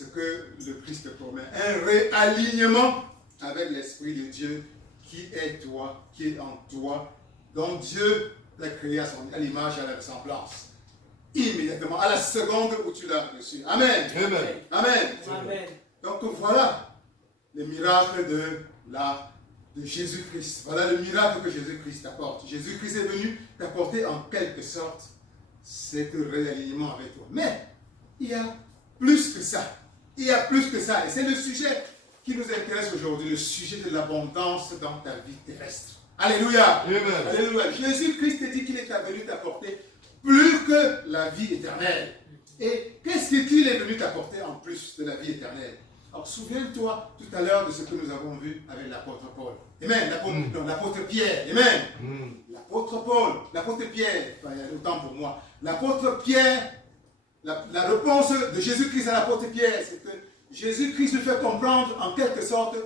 ce que le Christ promet. Un réalignement avec l'Esprit de Dieu qui est toi, qui est en toi, dont Dieu l'a créé à l'image et à la ressemblance. Immédiatement, à la seconde où tu l'as reçu. Amen. Amen. Amen. Amen. Donc voilà le miracle de Jésus-Christ. Voilà le miracle que Jésus-Christ t'apporte. Jésus-Christ est venu t'apporter en quelque sorte cet réalignement avec toi. Mais il y a plus que ça. Il y a plus que ça. Et c'est le sujet qui nous intéresse aujourd'hui, le sujet de l'abondance dans ta vie terrestre. Alléluia. Amen. Alléluia. Jésus-Christ te dit qu'il est venu t'apporter plus que la vie éternelle. Et qu'est-ce qu'il est venu t'apporter en plus de la vie éternelle? Alors souviens-toi tout à l'heure de ce que nous avons vu avec l'apôtre Paul. Amen. L'apôtre Pierre. Amen. L'apôtre Paul, l'apôtre Pierre, enfin, il y a autant pour moi. L'apôtre Pierre, la réponse de Jésus-Christ à l'apôtre Pierre, c'est que Jésus-Christ lui fait comprendre en quelque sorte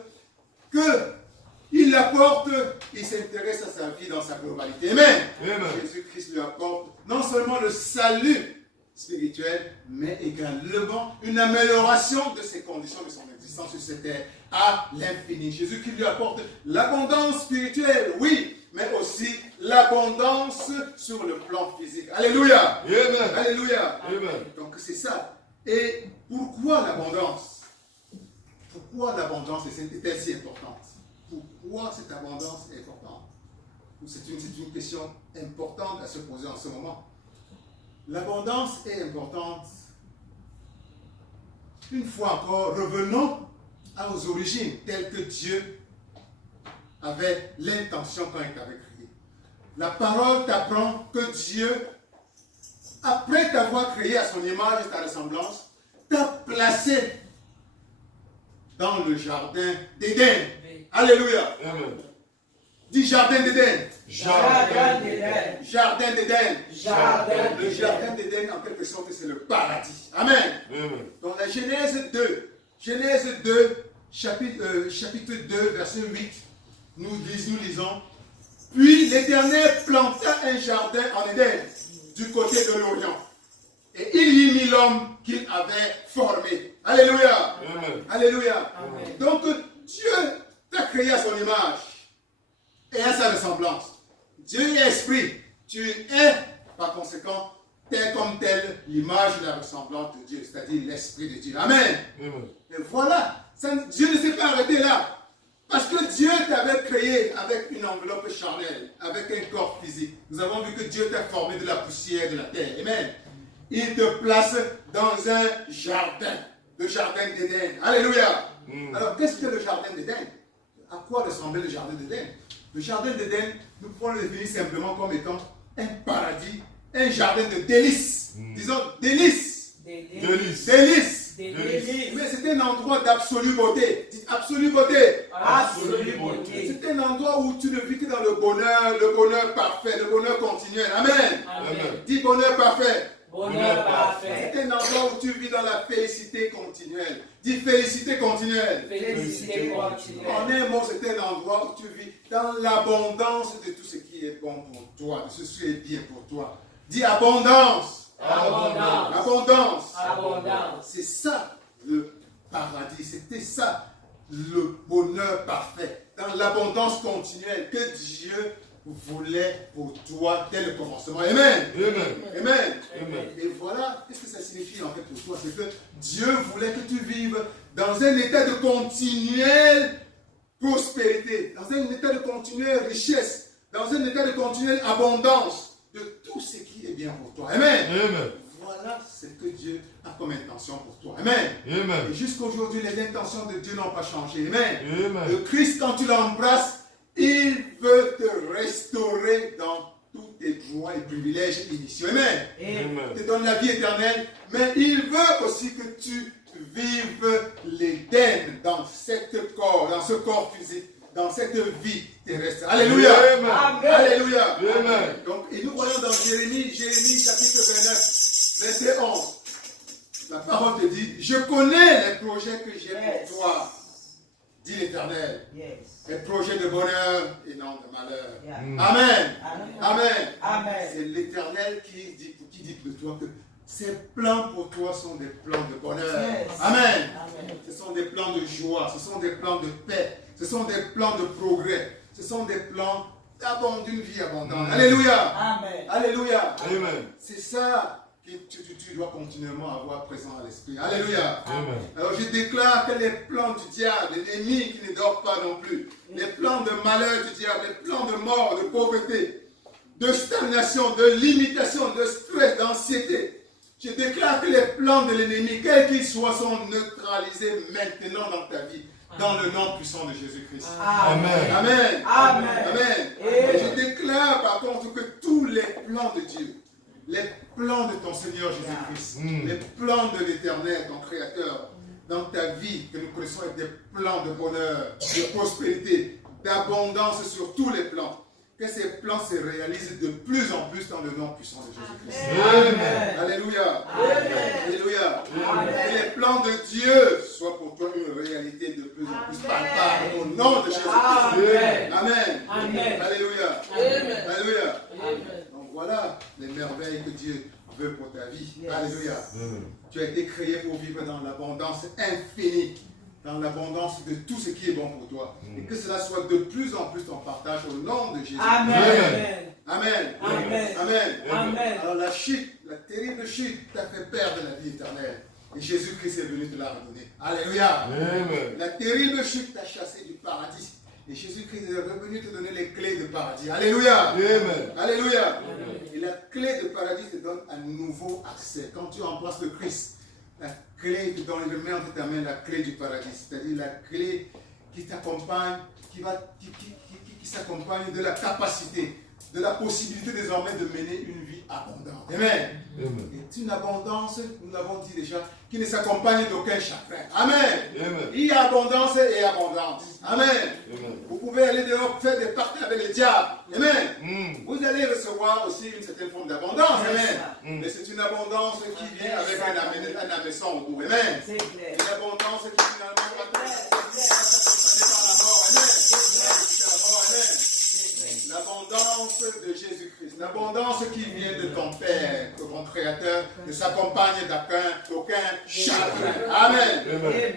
qu'il l'apporte, il s'intéresse à sa vie dans sa globalité. Amen. Amen. Jésus-Christ lui apporte non seulement le salut spirituel, mais également une amélioration de ses conditions de son existence sur cette terre à l'infini. Jésus-Christ lui apporte l'abondance spirituelle, oui, mais aussi l'abondance sur le plan physique. Alléluia. Amen. Alléluia. Amen. Donc c'est ça. Et pourquoi l'abondance? Pourquoi l'abondance est si importante? Pourquoi cette abondance est importante? C'est une question importante à se poser en ce moment. L'abondance est importante. Une fois encore, revenons aux origines telles que Dieu avait l'intention quand il t'avait créé. La parole t'apprend que Dieu, après t'avoir créé à son image et ta ressemblance, t'a placé dans le jardin d'Éden. Alléluia. Amen. Dis jardin d'Éden. Jardin d'Éden. Jardin d'Éden. Jardin Le jardin d'Éden, en quelque sorte, c'est le paradis. Amen. Amen. Dans la Genèse 2, chapitre 2, verset 8, nous lisons, puis l'Éternel planta un jardin en Éden, du côté de l'Orient. Et il y mit l'homme qu'il avait formé. Alléluia. Amen. Alléluia. Amen. Donc, Dieu t'a créé à son image et à sa ressemblance. Dieu est esprit. Tu es, par conséquent, tel comme tel, l'image et la ressemblance de Dieu, c'est-à-dire l'esprit de Dieu. Amen. Amen. Et voilà, Dieu ne s'est pas arrêté là. Parce que Dieu t'avait créé avec une enveloppe charnelle, avec un corps physique. Nous avons vu que Dieu t'a formé de la poussière de la terre. Amen. Il te place dans un jardin, le jardin d'Éden. Alléluia. Alors, qu'est-ce que le jardin d'Éden? À quoi ressemblait le jardin d'Éden? Le jardin d'Éden, nous pouvons le définir simplement comme étant un paradis, un jardin de délices. Disons délices. Délices. Délices. Délices. Mais c'est un endroit d'absolue beauté. Dites absolue beauté. Absolue beauté. C'est un endroit où tu ne vis que dans le bonheur parfait, le bonheur continuel. Amen. Amen. Dis bonheur parfait. Bonheur parfait. C'est un endroit où tu vis dans la félicité continuelle. Dis félicité continuelle. Félicité continuelle. En un mot, c'est un endroit où tu vis dans l'abondance de tout ce qui est bon pour toi, de ce qui est bien pour toi. Dis abondance. Abondance. Abondance. Abondance. C'est ça le paradis. C'était ça le bonheur parfait. Dans l'abondance continuelle que Dieu voulait pour toi dès le commencement. Amen. Amen. Amen. Amen. Et voilà, qu'est-ce que ça signifie en fait pour toi? C'est que Dieu voulait que tu vives dans un état de continuelle prospérité, dans un état de continuelle richesse, dans un état de continuelle abondance de tout ce qui est bien pour toi. Amen. Amen. Voilà ce que Dieu a comme intention pour toi. Amen. Amen. Et jusqu'à aujourd'hui, les intentions de Dieu n'ont pas changé. Amen. Amen. Le Christ, quand tu l'embrasses, il veut te restaurer dans tous tes droits et privilèges initiaux. Amen. Amen. Il te donne la vie éternelle, mais il veut aussi que tu vives l'Éden dans ce corps physique, dans cette vie terrestre. Alléluia. Amen. Alléluia. Amen. Donc, et nous voyons dans Jérémie chapitre 29, verset 11. La parole te dit, je connais les projets que j'ai pour toi, dit l'Éternel. Yes. Les projets de bonheur et non de malheur. Yeah. Amen. Amen. Amen. Amen. C'est l'Éternel qui dit de toi que ses plans pour toi sont des plans de bonheur. Yes. Amen. joie, ce sont des plans de paix, ce sont des plans de progrès, ce sont des plans d'une vie abondante. Alléluia. Amen. Alléluia. Amen. C'est ça que tu dois continuellement avoir présent à l'esprit. Alléluia. Amen. Alors je déclare que les plans du diable, l'ennemi qui ne dort pas non plus, les plans de malheur du diable, les plans de mort, de pauvreté, de stagnation, de limitation, de stress, d'anxiété, je déclare que les plans de l'ennemi, quels qu'ils soient, sont neutralisés maintenant dans ta vie, dans le nom puissant de Jésus-Christ. Amen. Amen. Amen. Amen. Et je déclare par contre que tous les plans de Dieu, les plans de ton Seigneur Jésus-Christ, les plans de l'Éternel, ton Créateur, dans ta vie, que nous connaissons être des plans de bonheur, de prospérité, d'abondance sur tous les plans, que ces plans se réalisent de plus en plus dans le nom puissant de Jésus-Christ. Amen. Alléluia. Amen. Alléluia. Amen. Que les plans de Dieu soient pour toi une réalité de plus en plus palpable au nom de Jésus-Christ. Amen. Amen. Amen. Alléluia. Amen. Alléluia. Amen. Donc voilà les merveilles que Dieu veut pour ta vie. Yes. Alléluia. Amen. Tu as été créé pour vivre dans l'abondance infinie, dans l'abondance de tout ce qui est bon pour toi. Et que cela soit de plus en plus ton partage au nom de Jésus. Amen. Amen. Amen. Amen. Amen. Alors la chute, la terrible chute t'a fait perdre la vie éternelle. Et Jésus-Christ est venu te la redonner. Alléluia. Amen. La terrible chute t'a chassé du paradis. Et Jésus-Christ est revenu te donner les clés du paradis. Alléluia. Amen. Alléluia. Et la clé du paradis te donne un nouveau accès. Quand tu embrasses le Christ, la clé te donne, il met entre ta main la clé du paradis. C'est-à-dire la clé qui t'accompagne, qui s'accompagne de la capacité, de la possibilité désormais de mener une vie abondante. Amen. Amen. Et une abondance, nous l'avons dit déjà, qui ne s'accompagne d'aucun chagrin. Amen. Amen. Il y a abondance et abondance. Amen. Amen. Vous pouvez aller dehors faire des parties avec le diable. Amen. Vous allez recevoir aussi une certaine forme d'abondance. Amen. Mais c'est une abondance qui vient avec un ameçon au bout. Amen. C'est clair. Une abondance qui finalement va t'accompagner par la mort. Amen. C'est la mort. Amen. L'abondance de Jésus-Christ, l'abondance qui vient de ton Père, de ton Créateur, ne s'accompagne d'aucun chagrin. Amen.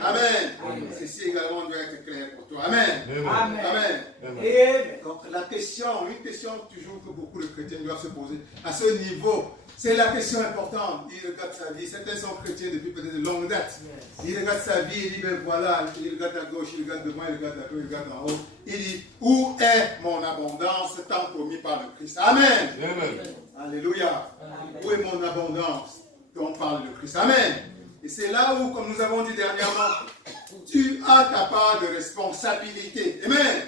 Amen. Amen. Ceci également doit être clair pour toi. Amen. Amen. Amen. Amen. Donc la question, une question toujours que beaucoup de chrétiens doivent se poser à ce niveau, c'est la question importante. Il regarde sa vie. Certains sont chrétiens depuis peut-être de longue date. Il regarde sa vie, il dit, ben voilà, il regarde à gauche, il regarde devant, il regarde à gauche, il regarde en haut. Il dit, où est mon abondance tant promis par le Christ? Amen. Amen. Alléluia. Où est mon abondance dont parle le Christ? Amen. Et c'est là où, comme nous avons dit dernièrement, tu as ta part de responsabilité. Amen.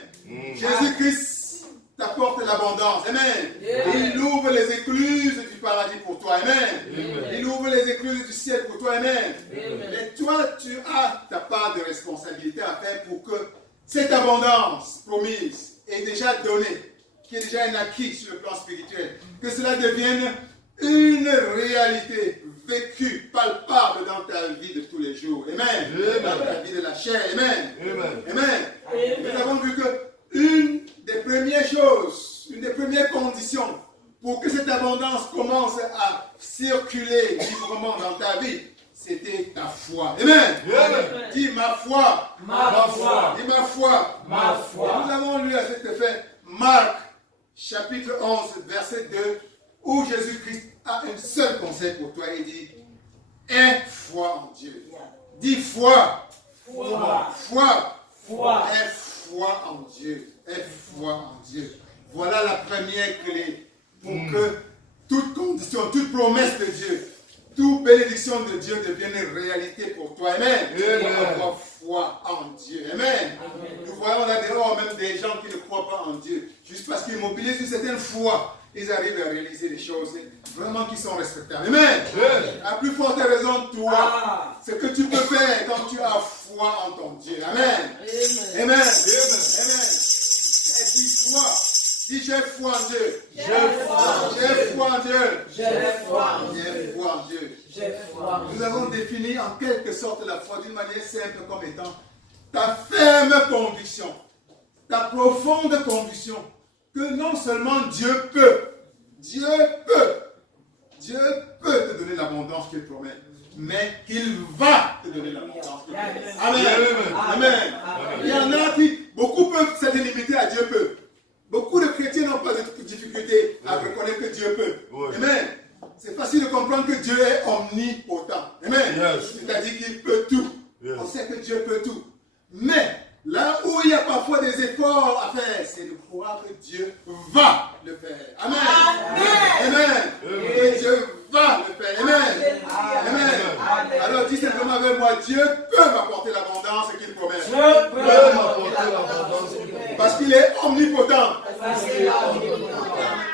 Jésus-Christ t'apporte l'abondance. Amen. Il ouvre les écluses du paradis pour toi. Amen. Il ouvre les écluses du ciel pour toi. Amen. Et toi, tu as ta part de responsabilité à faire pour que cette abondance promise est déjà donnée, qui est déjà un acquis sur le plan spirituel, que cela devienne une réalité vécue, palpable dans ta vie de tous les jours. Amen. Dans ta vie de la chair. Amen. Amen. Nous avons vu que une des premières choses, une des premières conditions pour que cette abondance commence à circuler librement dans ta vie, c'était ta foi. Amen. Dis ma foi. Ma foi. Dis ma foi. Ma foi. Nous avons lu à cet effet Marc, chapitre 11, verset 2, où Jésus-Christ a un seul conseil pour toi. Il dit, aie foi en Dieu. Dis foi. Foi. Foi. Foi. Aie foi en Dieu. Aie foi en Dieu. Voilà la première clé pour que toute condition, toute promesse de Dieu, toute bénédiction de Dieu devienne une réalité pour toi. Amen. Avoir foi en Dieu. Amen. Nous voyons là dehors même des gens qui ne croient pas en Dieu. Juste parce qu'ils mobilisent une certaine foi, ils arrivent à réaliser des choses vraiment qui sont respectables. Amen. À plus forte raison, toi, ce que tu peux faire quand tu as foi en ton Dieu. Amen. Amen. Amen. Et dis foi. Dis j'ai foi en Dieu. J'ai foi. J'ai foi en Dieu. J'ai foi. J'ai foi en Dieu. J'ai foi. Nous avons défini en quelque sorte la foi d'une manière simple comme étant ta ferme conviction, ta profonde conviction que non seulement Dieu peut te donner l'abondance qu'il promet, mais qu'il va te donner l'abondance. Yes. Amen. Amen. Amen. Il y en a qui, beaucoup peuvent se limiter à Dieu peut. Beaucoup de chrétiens n'ont pas de difficulté à reconnaître que Dieu peut. Oui. Amen. C'est facile de comprendre que Dieu est omnipotent. Amen. Yes. C'est-à-dire qu'il peut tout. Yes. On sait que Dieu peut tout. Mais là où il y a parfois des efforts à faire, c'est de croire que Dieu va le faire. Amen. Amen. Et Dieu va le faire. Amen. Amen. Alors dis simplement avec moi, Dieu peut m'apporter l'abondance qu'il promet. Je peux m'apporter l'abondance qu'il promet. Parce qu'il est omnipotent. Parce qu'il est omnipotent.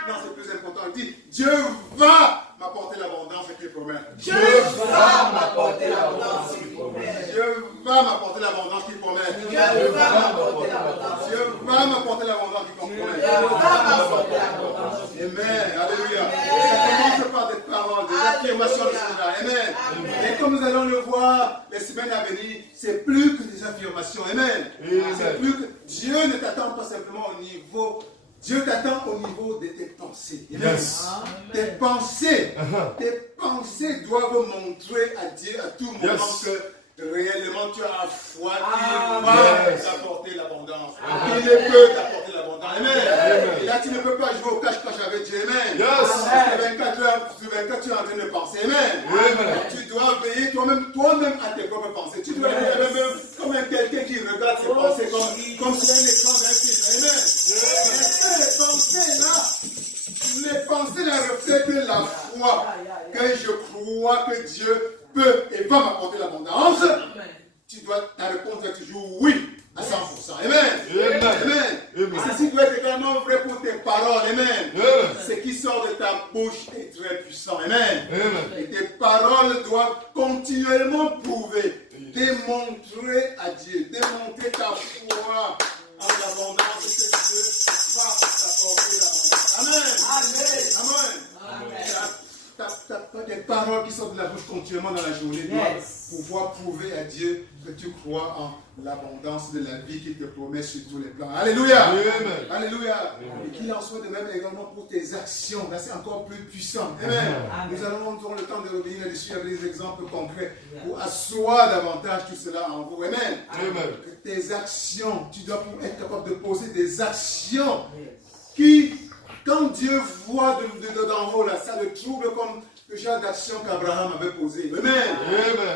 Maintenant, c'est plus important. Dis, Dieu va m'apporter l'abondance qu'il promet. Dieu va m'apporter l'abondance qu'il promet. Dieu va m'apporter l'abondance qu'il promet. Dieu va m'apporter l'abondance. Dieu va m'apporter l'abondance qu'il promet. Dieu va m'apporter l'abondance. Amen. Alléluia. Ça commence par des paroles, des affirmations de cela. Amen. Et comme nous allons le voir les semaines à venir, c'est plus que des affirmations. Amen. C'est plus que Dieu ne t'attend pas simplement au niveau. Dieu t'attend au niveau de tes pensées. Amen. Yes. Tes pensées doivent montrer à Dieu à tout moment que réellement tu as la foi qui va t'apporter l'abondance. Il peut t'apporter l'abondance. Amen. Et là tu ne peux pas jouer au cache-cache avec Dieu. Amen. Yes. Parce que 24 heures sur 24 tu es en train de penser. Amen. Tu dois veiller toi-même à tes propres pensées. Tu dois être même comme quelqu'un qui regarde ses pensées comme sur un écran d'un film. Amen. Les pensées-là reflètent la foi que je crois que Dieu peut et va m'apporter l'abondance. Ta réponse doit être toujours oui à 100%. Amen. Amen. Et ceci doit être également vrai pour tes paroles. Amen. Ce qui sort de ta bouche est très puissant. Amen. Et tes paroles doivent continuellement prouver, démontrer à Dieu, démontrer ta foi en l'abondance que Dieu va t'apporter l'abondance. Amen. Tes paroles qui sortent de la bouche continuellement dans la journée doivent pouvoir prouver à Dieu que tu crois en l'abondance de la vie qu'il te promet sur tous les plans. Alléluia. Alléluia. Et qu'il en soit de même également pour tes actions. Là, c'est encore plus puissant. Amen. Nous allons avoir le temps de revenir là-dessus avec des exemples concrets pour asseoir davantage tout cela en vous. Amen. Que tes actions, tu dois être capable de poser des actions qui, quand Dieu voit d'en haut, là, ça le trouble comme le genre d'action qu'Abraham avait posé. Amen.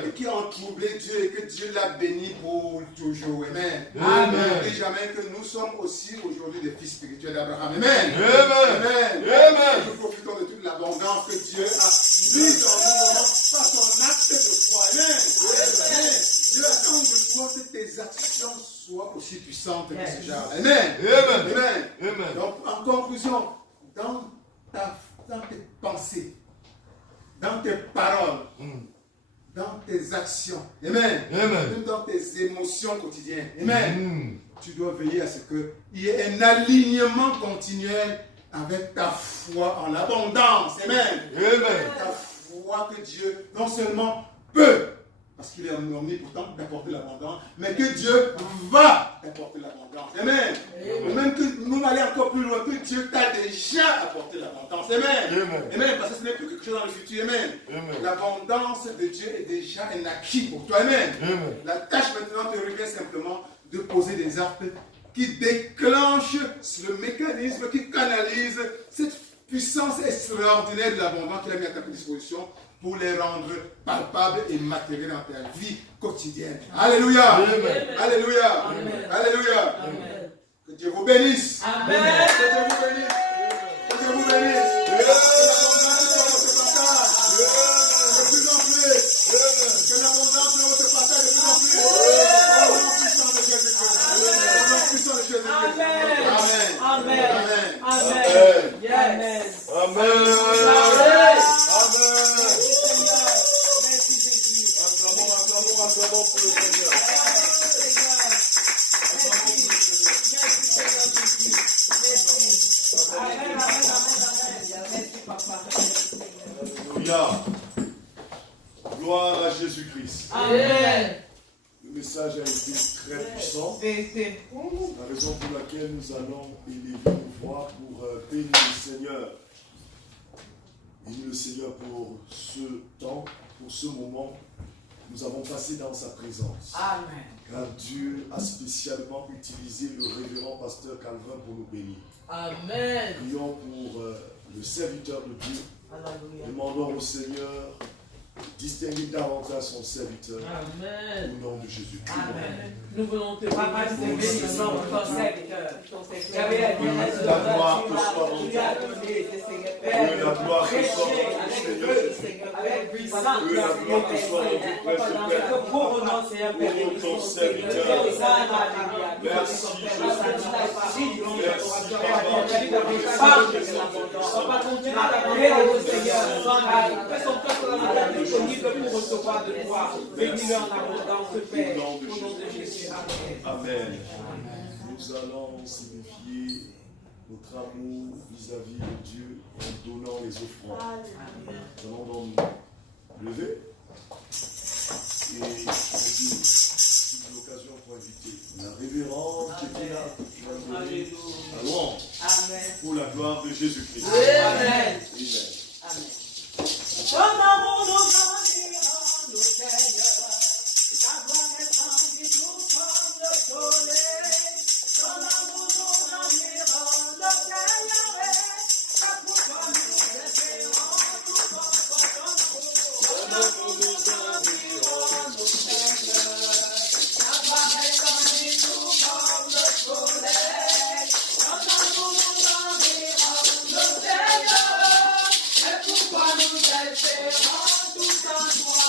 Et qui ont troublé Dieu et que Dieu l'a béni pour toujours. Amen. N'oubliez jamais que nous sommes aussi aujourd'hui des fils spirituels d'Abraham. Amen. Nous profitons de toute l'abondance que Dieu a mise en nous par son acte de foi. Amen. Dieu attend de toi que tes actions soient aussi puissantes que ce genre. Amen. Donc, en conclusion, dans tes pensées, dans tes paroles, dans tes actions, amen, même dans tes émotions quotidiennes, amen, tu dois veiller à ce qu'il y ait un alignement continuel avec ta foi en l'abondance, amen, ta foi que Dieu non seulement peut, parce qu'il est omnipotent d'apporter l'abondance, mais que Dieu va t'apporter l'abondance. Amen. Même que nous allons encore plus loin, que Dieu t'a déjà apporté l'abondance. Amen. Parce que ce n'est plus quelque chose dans le futur. Amen. L'abondance de Dieu est déjà un acquis pour toi. Amen. La tâche maintenant te revient simplement de poser des actes qui déclenchent le mécanisme, qui canalise cette puissance extraordinaire de l'abondance qu'il a mis à ta disposition pour les rendre palpables et matériels dans ta vie quotidienne. Alléluia. Alléluia. Alléluia. Que Dieu vous bénisse. Que Dieu vous bénisse. Que Dieu vous bénisse. Que l'abondance de votre partage de plus en plus. Que l'abondance de votre partage de plus en plus. Au nom puissant de Jésus-Christ. Au nom puissant de Jésus-Christ. Amen. Acclamons pour le Seigneur. Alléluia. Gloire à Jésus-Christ. Amen. Le message a été très puissant. La raison pour laquelle nous allons élever nos voix pour bénir le Seigneur. Bénir le Seigneur pour ce temps pour ce moment nous avons passé dans sa présence. Amen. Car Dieu a spécialement utilisé le révérend pasteur Calvin pour nous bénir. Amen. Prions pour le serviteur de Dieu. Alléluia. Demandons au Seigneur de distinguer davantage son serviteur. Amen. Au nom de Jésus. Amen. Nous voulons te Papa, je te bénir, bénis, Seigneur, ton serviteur. Gabriel, Oui, la gloire te soit rendue. Tu as donné, Seigneur Que Père, la gloire te soit prêcher rendue, avec Seigneur. eux, Seigneur Père, puissant, Que la gloire te soit rendue, Père dans Père. ce pauvre nom, Seigneur Père, Pour ton bénissons, serviteur. Seigneur. Alléluia. Merci, Papa, continue à bénir au Seigneur. Fais son cœur disponible pour recevoir de toi. Bénis-le en abondance, Père. Au nom de Jésus. Amen. Amen. Nous allons signifier notre amour vis-à-vis de Dieu en donnant les offrandes. Nous allons donc nous lever et c'est l'occasion pour inviter la révérende qui était là, qui va donner la louange pour la gloire de Jésus-Christ. Amen. Amen. Ton amour nous grandira, nous Seigneur. Ta gloire est tout comme le soleil. Ton amour nous grandira, nous Seigneur. Car pour toi nous espérons, tout comme ton amour. Ton amour nous grandira, nous Seigneur. Ta gloire est tout comme le soleil. Ton amour nous grandira, nous Seigneur. Et pourquoi nous espérons tout en toi?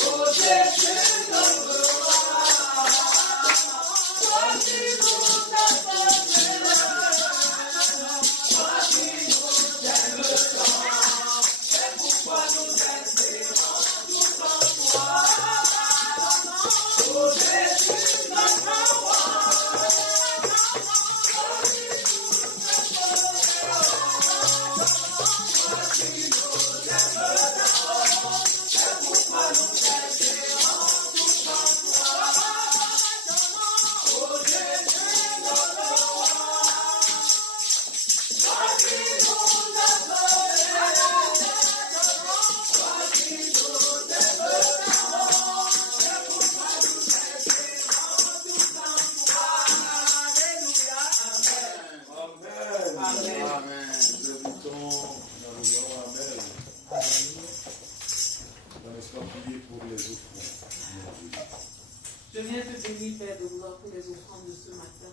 Oh Jésus, notre roi. Toi qui nous as sauvés, toi qui nous aimes tant. Et pourquoi nous espérons tout en toi? Oh Jésus, notre roi. Je viens te bénir, Père de gloire, pour les offrandes de ce matin.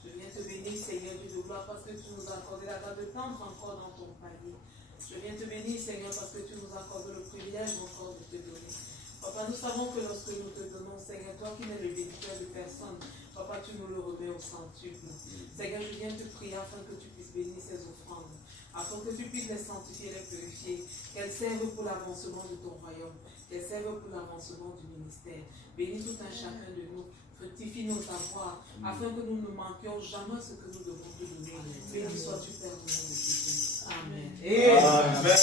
Je viens te bénir, Seigneur Dieu de gloire, parce que tu nous as accordé la grâce de tendre encore dans ton panier. Je viens te bénir, Seigneur, parce que tu nous as accordé le privilège encore de te donner. Papa, nous savons que lorsque nous te donnons, Seigneur, toi qui n'es le débiteur de personne, Papa, tu nous le remets au centuple. Seigneur, je viens te prier afin que tu puisses bénir ces offrandes, afin que tu puisses les sanctifier, les purifier, qu'elles servent pour l'avancement de ton royaume, qu'elles servent pour l'avancement du ministère. Bénis tout un chacun de nous, fructifie nos avoirs, afin que nous ne manquions jamais ce que nous devons te donner. Béni sois-tu, Père, au nom de Jésus. Amen. Amen.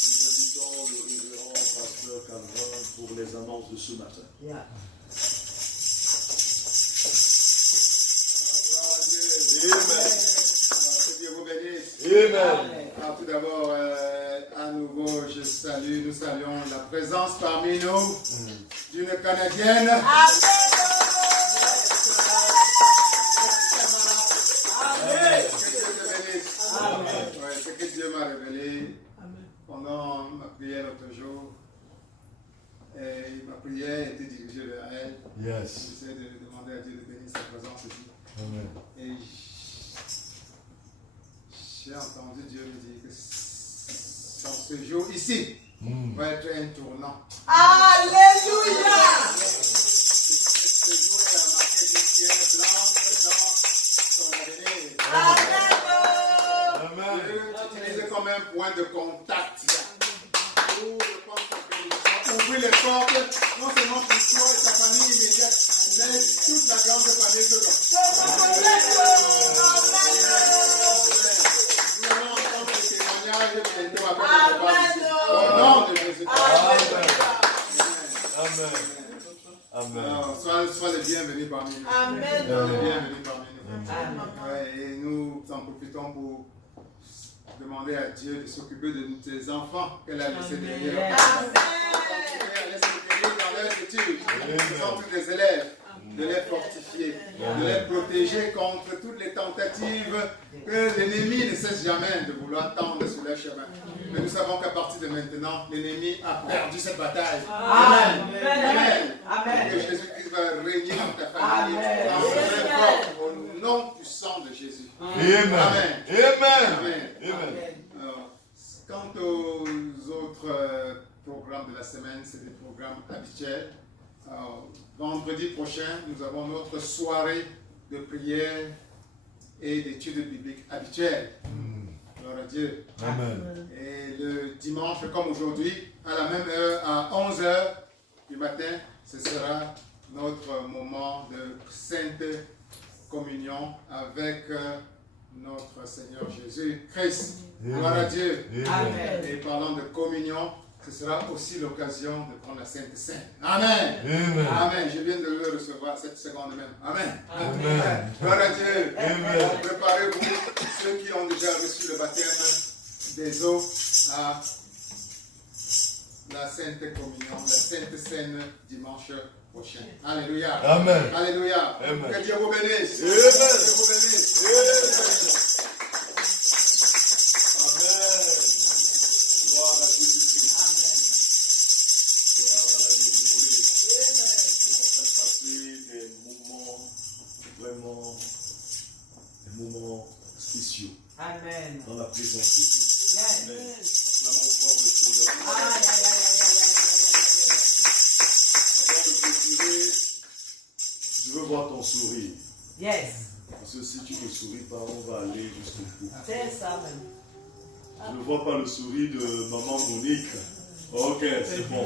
Nous invitons le révérend pasteur Calvin pour les annonces de ce matin. Amen. Que Dieu vous bénisse. Amen. Alors, tout d'abord, à nouveau, nous saluons la présence parmi nous d'une Canadienne. Ouais, ce que Dieu m'a révélé pendant ma prière l'autre jour, et ma prière était dirigée vers elle. Yes. J'essaie de demander à Dieu de bénir sa présence ici. Amen. Et j'ai entendu Dieu me dire que son séjour ici va être un tournant. Alléluia! Ce séjour est marqué d'une pierre blanche dans son avenir. Amen! Dieu utilisé comme un point de contact pour répondre à sa bénédiction. Ouvrir les portes, non seulement pour toi et ta famille immédiate, mais toute la grande famille de Dieu. Nous allons entendre le témoignage bientôt avec le au nom de Jésus. Amen. Alors, sois les bienvenus parmi nous. Amen. Sois les bienvenus parmi nous. Amen. Ouais, et nous en profitons pour demander à Dieu de s'occuper de tes enfants qu'elle a laissés derrière. Amen. Elle laisse derrière dans leurs études. Ce sont tous des élèves. De les fortifier, de les protéger contre toutes les tentatives que l'ennemi ne cesse jamais de vouloir tendre sur leur chemin. Mais nous savons qu'à partir de maintenant, l'ennemi a perdu cette bataille. Amen. Amen. Amen. Que Jésus-Christ va régner dans ta famille. Au nom puissant de Jésus. Amen. Amen. Amen. Amen. Quant aux autres programmes de la semaine, c'est des programmes habituels. Vendredi prochain, nous avons notre soirée de prière et d'études bibliques habituelles. Gloire à Dieu. Amen. Et le dimanche, comme aujourd'hui, à la même heure, à 11h du matin, ce sera notre moment de sainte communion avec notre Seigneur Jésus-Christ. Gloire à Dieu. Amen. Et parlant de communion, ce sera aussi l'occasion de prendre la Sainte Seine. Amen. Amen. Amen. Je viens de le recevoir cette seconde même. Amen. Amen. Gloire à Dieu. Amen. Préparez-vous, ceux qui ont déjà reçu le baptême des eaux, à la Sainte Communion, la Sainte Seine dimanche prochain. Alléluia. Amen. Alléluia. Amen. Que Dieu vous bénisse. Amen. Que Dieu vous bénisse. Amen. Gloire à Jésus-Christ. Gloire à la Nous allons passer des moments spéciaux Amen. dans la présence de Dieu. Amen. Acclamons fort le Seigneur. Aïe, aïe, aïe, aïe, aïe, Avant de clôturer, je veux voir ton sourire. Yes. Parce que si tu ne souris pas, on va aller jusqu'au bout. C'est ça même. Je ne vois pas le sourire de maman Monique. Ok, c'est bon.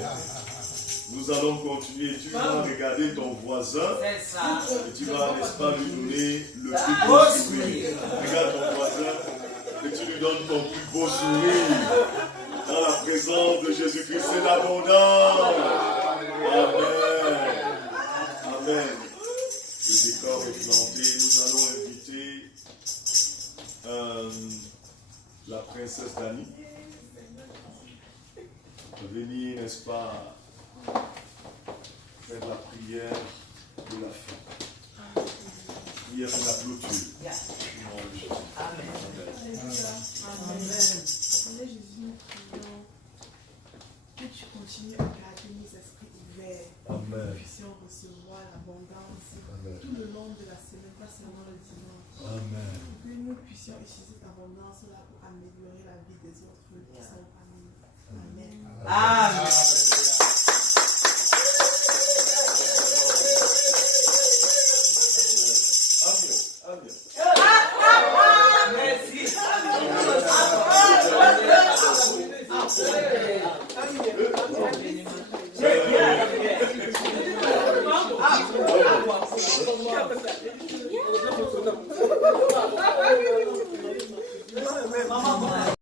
Nous allons continuer. Tu vas regarder ton voisin C'est ça. et tu vas, n'est-ce pas, lui donner le plus Beau beau sourire. sourire. Regarde ton voisin et tu lui donnes ton plus beau sourire. Dans la présence de Jésus-Christ, c'est l'abondance. Amen. Amen. Le décor est planté. Nous allons inviter la princesse Dani à venir, n'est-ce pas, faire la prière de la fin. Prière de la clôture. Yeah. Au nom de Jésus. Amen. Seigneur Jésus, nous prions que tu continues à garder nos esprits ouverts, que nous puissions recevoir l'abondance tout le long de la semaine, pas seulement le dimanche. Amen. Que nous puissions utiliser cette abondance-là pour améliorer la vie des autres qui sont parmi nous. Amen. Amen. Merci. Maman,